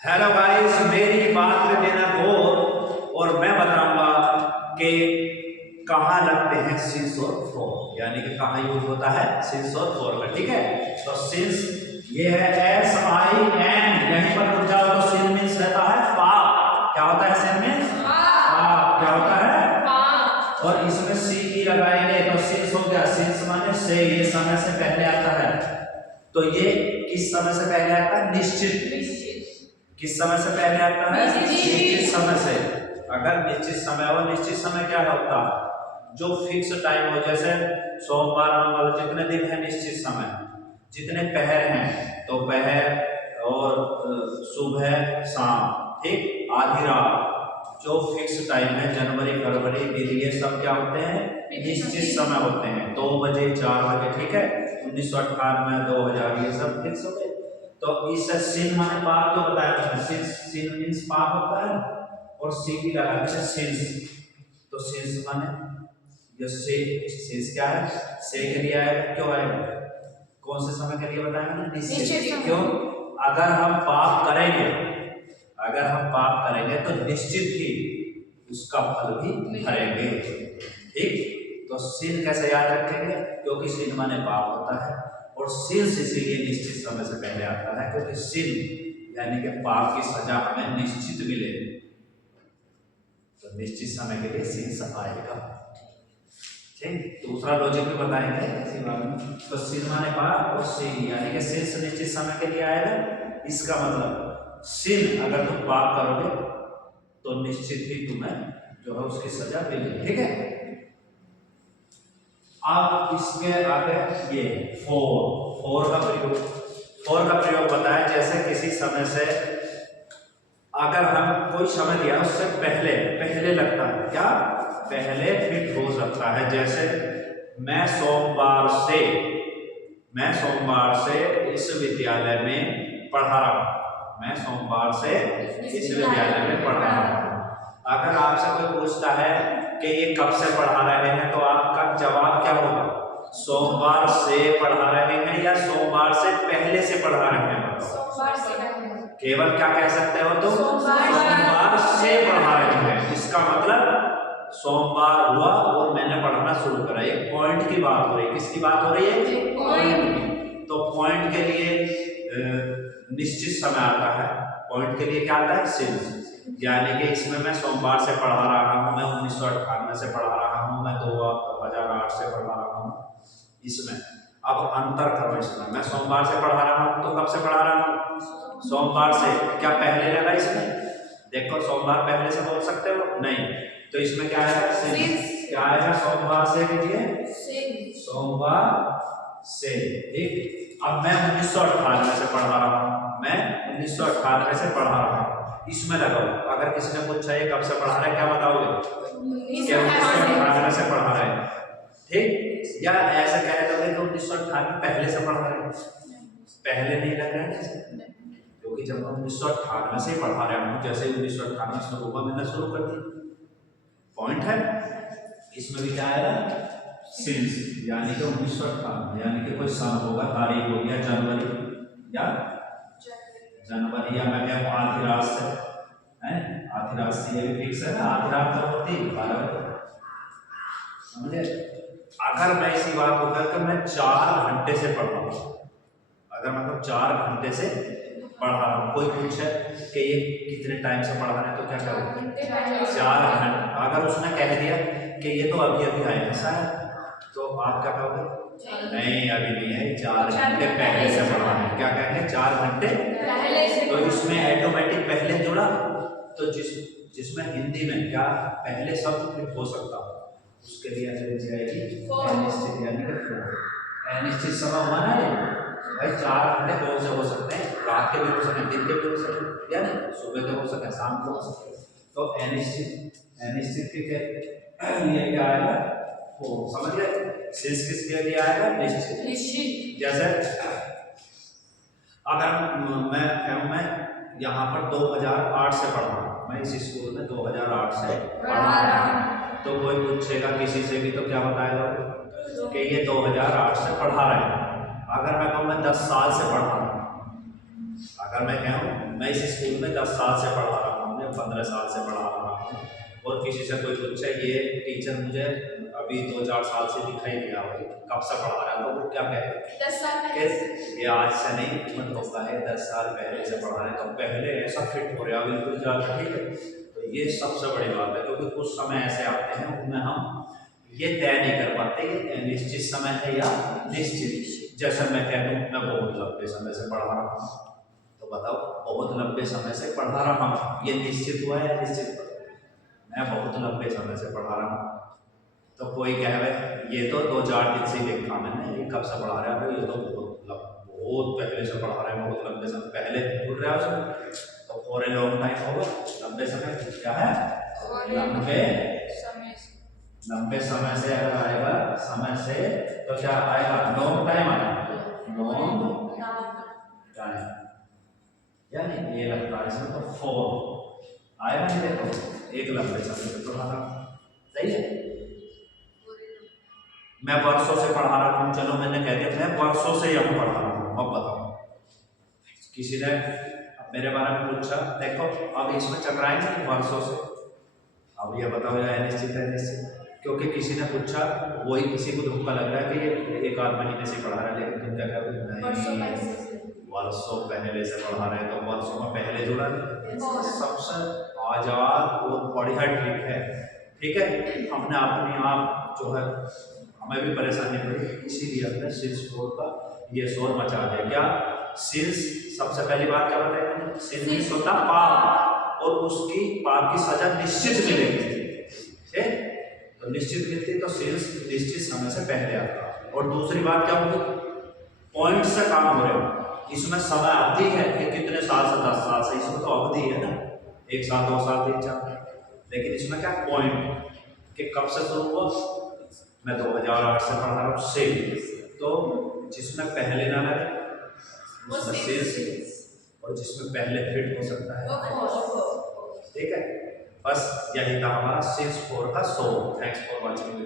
Hello guys, मेरी बात में देना गौर और मैं बताऊंगा कि कहाँ लगते हैं सिंस और फॉर, यानी कि कहाँ यूज होता है सिंस और फॉर का। ठीक है, तो सिंस ये है एस आई एन, यहीं पर रुक जाओ तो सिंस मीन्स रहता है पाप। क्या होता है सिंस मीन्स पाप? क्या होता है पाप। और इसमें सी की लगाएंगे तो सिंस हो गया। सिंस माने से, ये समय से पहले आता है। तो ये किस समय से पहले आता है? निश्चित। किस समय से पहले आता है? निश्चित समय से। अगर निश्चित समय हो, निश्चित समय क्या होता है? जो फिक्स टाइम हो, जैसे सोमवार मंगल, जितने दिन है निश्चित समय, जितने पहर हैं तो पहर और सुबह शाम, ठीक, आधी रात, जो फिक्स टाइम है जनवरी फरवरी दिन, ये सब क्या होते हैं? निश्चित समय होते हैं। 2 बजे 4 बजे, ठीक है, 1998 2000 ये सब फिक्स होते हैं। तो इस सिन माने पाप तो बताया था, सिन मींस पाप होता है और सी की लगा के सिंस। तो सिंस माने जो सिंस क्या है? से के लिए आएगा। क्यों आएगा? कौन से समय के लिए बताया मैंने? निश्चित। क्यों? अगर हम पाप करेंगे, अगर हम पाप करेंगे तो निश्चित ही उसका फल भी भरेंगे। ठीक, तो सिन कैसे याद रखेंगे? क्योंकि सिन माने पाप होता है और सिंस इसीलिए निश्चित समय से पहले आता है, क्योंकि सिन यानी कि पाप की सजा हमें निश्चित मिले, तो निश्चित समय के लिए सिंस आएगा। ठीक, दूसरा लॉजिक भी बताएंगे इसी बात में। तो सिन माने पाप और सिन यानी कि सिंस निश्चित समय के लिए आएगा। इसका मतलब सिन अगर तुम पाप करोगे तो निश्चित ही तुम्हें जो है उसकी सजा मिलेगी। ठीक है, अब इसके आगे ये फोर का प्रयोग बताया। जैसे किसी समय से अगर हम कोई समय दिया उससे पहले लगता है, क्या पहले फिट हो सकता है। जैसे मैं सोमवार से इस विद्यालय में पढ़ा रहा हूं। मैं सोमवार से इस विद्यालय में पढ़ रहा हूं। अगर आपसे कोई पूछता है कि ये कब से पढ़ा रहे हैं, तो आपका जवाब क्या होगा? सोमवार से पढ़ा रहे हैं या सोमवार से पहले से पढ़ा रहे हैं? सोमवार से। केवल क्या कह सकते हो? तो सोमवार से पढ़ा रहे हैं। इसका मतलब सोमवार हुआ और मैंने पढ़ाना शुरू करा। एक पॉइंट की बात हो रही है। किसकी बात हो रही है? पॉइंट की। तो पॉइंट के लिए निश्चित समय आता है। पॉइंट के लिए क्या आता है? सिंस। यानी कि इसमें मैं सोमवार से पढ़ा रहा हूँ, मैं 1998 से पढ़ा रहा हूँ, मैं 2008 से पढ़ा रहा हूँ। इसमें अब अंतर करो। इसमें मैं सोमवार से पढ़ा रहा हूँ, तो कब से पढ़ा रहा हूँ? सोमवार से। क्या पहले लगा इसमें? देखो, सोमवार पहले से बोल सकते हो? नहीं। तो इसमें क्या आएगा? सिंस। क्या आएगा? सोमवार से लीजिए, सोमवार से। ठीक, अब मैं 1998 से पढ़ा रहा हूँ, मैं 1998 से पढ़ा रहा हूँ। इसमें लगाओ। अगर किसी ने पूछा ये कब से पढ़ा रहे हैं, क्या बताओगे? 1998 से पढ़ा रहे हैं। ठीक, या ऐसा कह दोगे कि 1998 पहले से पढ़ा रहे हैं? पहले नहीं लग रहा है, क्योंकि जब हम 1998 से पढ़ा रहे हैं, जैसे 1998 शुरू हुआ मैंने शुरू कर दी। पॉइंट है। इसमें भी क्या आएगा? सिंस, यानी कि 1998, यानी कि कोई साल होगा, तारीख होगी, या जनवरी या मैं क्या आधी रात से है। आधी रात से ये भी फिक्स है ना, आधी रात तक होती है 12 बजे, समझे? अगर मैं इसी बात को करके मैं 4 घंटे से पढ़ रहा हूँ, अगर मतलब 4 घंटे से पढ़ रहा हूँ, कोई पूछे कि ये कितने टाइम से पढ़ा रहे हैं, तो क्या करोगे? 4 घंटे। अगर उसने कह दिया कि ये तो अभी अभी आया शायद, तो आप क्या कहोगे? नहीं, अभी नहीं है, 4 घंटे पहले से पढ़ा रहे हैं। क्या कहेंगे? 4 घंटे पहले से। तो इसमें ऑटोमेटिक पहले जुड़ा, तो जिसमें हिंदी में क्या पहले शब्द फिट हो सकता हो, उसके लिए जाएगी अनिश्चित, यानी कि अनिश्चित समय हुआ ना ये भाई। 4 घंटे कौन से हो सकते हैं? रात के भी हो सकते हैं, दिन के भी हो सकते हैं, या नहीं, सुबह के हो सकते हैं, शाम को हो सकते हैं। तो अनिश्चित के लिए क्या आएगा? वो समझ गए? सिंस किसके लिए आएगा? निश्चित। जैसे अगर मैं यहाँ पर 2008 से पढ़ रहा हूँ, मैं इस स्कूल में 2008 से पढ़ा रहा हूँ, तो कोई पूछेगा किसी से भी, तो क्या बताएगा कि ये 2008 से पढ़ा रहे हैं। अगर मैं कहूँ मैं 10 साल से पढ़ रहा हूँ, अगर मैं कहूँ मैं इस स्कूल में 10 साल से पढ़ा रहा हूँ, मैं 15 साल से पढ़ा रहा हूँ, और किसी से कोई पूछे ये टीचर मुझे अभी 2-4 साल से दिखाई दिया, भाई कब से पढ़ा रहा है, तो वो क्या कहे 10 साल पहले। ये आज से नहीं मत होता है, 10 साल पहले से पढ़ा रहे, तो पहले ऐसा फिट हो रहा है बिल्कुल जाकर, ठीक है। तो ये सबसे बड़ी बात है, क्योंकि कुछ समय ऐसे आते हैं उनमें हम ये तय नहीं कर पाते कि निश्चित समय है या निश्चित। जैसे मैं कह दूँ मैं बहुत लंबे समय से पढ़ा रहा हूँ, तो बताओ बहुत लंबे समय से पढ़ा रहा हूँ, ये निश्चित हुआ है या निश्चित? मैं बहुत लंबे समय से पढ़ा रहा हूँ, तो कोई कहे ये तो 2-4 दिन से देखा मैंने, ये कब से पढ़ा रहा है, ये तो बहुत पहले से पढ़ा रहा है, बहुत लंबे समय पहले भूल रहा है उसमें, तो फॉर ए लॉन्ग टाइम होगा। लंबे समय क्या है? लंबे समय से अगर आएगा समय से तो क्या आएगा? लॉन्ग टाइम आएगा, लॉन्ग टाइम, यानी ये लगता है इसमें तो 4 आएगा नहीं, देखो एक लंबे समय से पढ़ा रहा हूँ, सही है। मैं वर्षों से पढ़ा रहा हूँ, चलो मैंने कह दिया मैं वर्षों से यहाँ पढ़ा रहा हूँ, अब बताओ किसी ने मेरे बारे में पूछा, देखो अब इसमें चकराएंगे कि वर्षों से, अब ये बताओ या निश्चित है निश्चित, क्योंकि किसी ने पूछा वही किसी को धोखा लग रहा है कि ये 1-8 महीने से पढ़ा रहा है, लेकिन तुम क्या कर रहे हो? वर्षों पहले से पढ़ा रहे हैं, तो वर्षों में पहले जुड़ा नहीं, सबसे आजाद और बढ़िया ट्रिक है, ठीक है। हमने अपने आप जो है हमें भी परेशानी पड़ी, इसीलिए हमने सिंस 4 का ये शोर मचा दिया। क्या सिंस? सबसे पहली बात क्या बताई मैंने? सिंस होता पाप, और उसकी पाप की सजा निश्चित मिलेगी, ठीक है। तो निश्चित मिलती तो सिंस निश्चित समय से पहले आता। और दूसरी बात क्या होगी? पॉइंट से काम हो रहे हो, इसमें समय अवधि है कि कितने साल से 10 साल से, इसमें तो अवधि है ना, 1 साल 2 साल 3 साल, लेकिन इसमें क्या पॉइंट कि कब से शुरू हुआ? मैं 2008 से पढ़ा रहा हूँ से, तो जिसमें पहले ना लगे उसमें सिंस, और जिसमें पहले फिट हो सकता है, ठीक है। बस यही था हमारा सिंस 4 का शो। Thanks for watching.